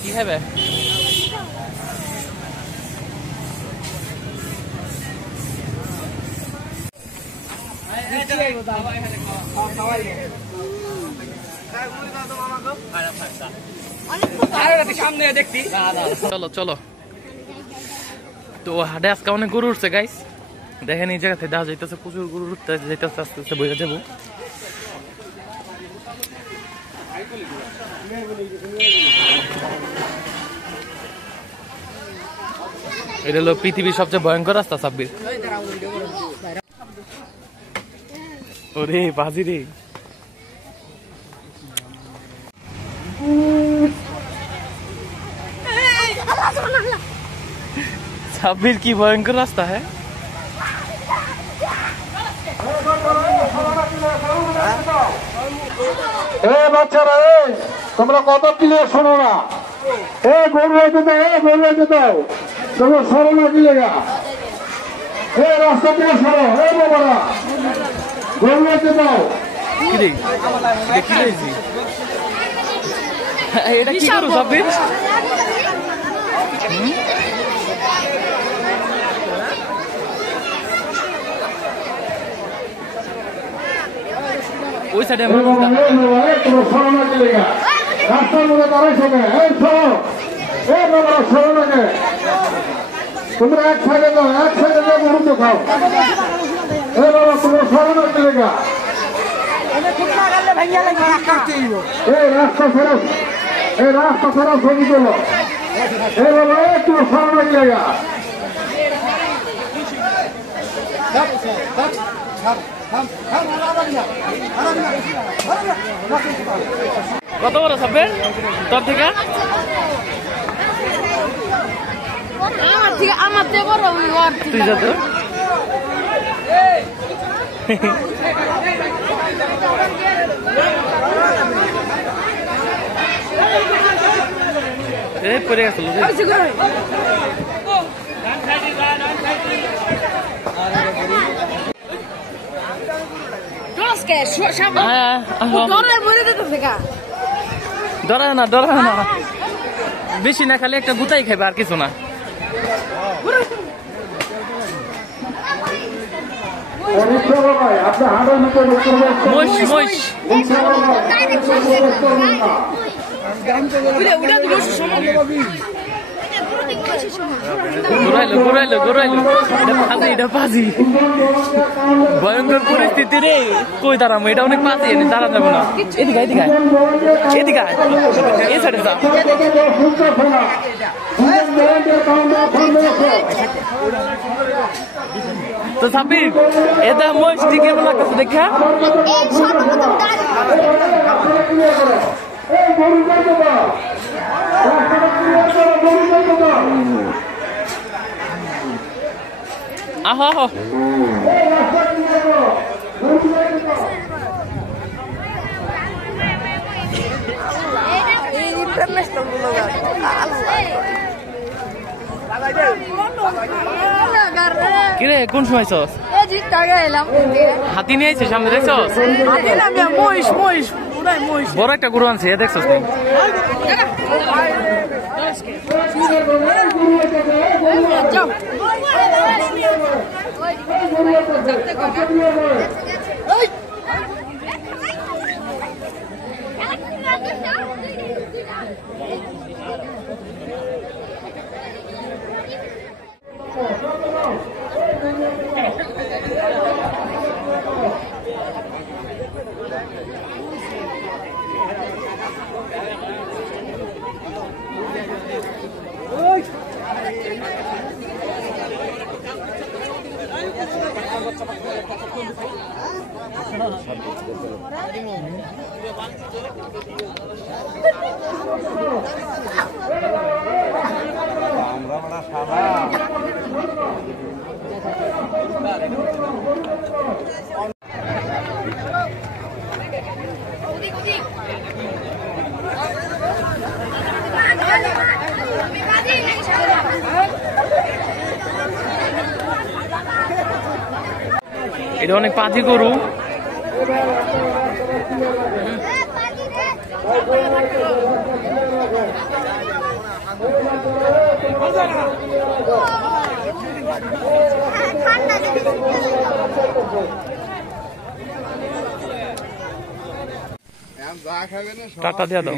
কি হবে চলো চলো তো হাটে আজকে অনেক গরু উঠছে গাইস দেখেন এই জায়গা থেকে দেখা যাইতেছে প্রচুর গরু উঠতে যাইতেছে আস্তে আস্তে বইয়া যাবো এটা হলো পৃথিবীর সবচেয়ে ভয়ঙ্কর রাস্তা সাব্বির ওরে বাজি রে সাব্বির কি ভয়ঙ্কর রাস্তা হ্যাঁ বাচ্চারা তোমরা কত ক্লিয়ার শোনো না গরু হইতে দাও তোমরা সরো না দিলেগা রাস্তা থেকে সরো বাবারা গরু হইতে দাও এটা কি করো সাব্বির ওই সাইডে সরো না দিলেগা রাস্তার মধ্যে দাঁড়াইছো না বাবারা সরো না তোমরা এক সাইডে যাও গরু তো খাও বাবা তোমরা সরো না দিলেগা রাস্তা ফেরা ছবি তোলো বাবা একটু সরো না দিলেগা কত বড় সাব্বির তোর থেকে আমার থেকে বড় তুই যা তো এই পড়ে গেছিল ডরা না বেশি না খালি একটা গুতাই খাইবে আর কিছু না এটা পাজি ভয়ঙ্কর পরিস্থিতি রে কই দাঁড়াবো এটা অনেক পাজি এনে দাঁড়া যাবো না এদিকে এই সাইডে যা তো সাব্বির এটা মহিষটি কেমন লাগতেছে দেখা আহো আহো কিরে কোন সময় চস হাতি নিয়ে আইছিস সামনে দেখছস বড় একটা গরু আনছে দেখছস আমরা এটা অনেক পাজি গরু। টাটা দিয়া দাও।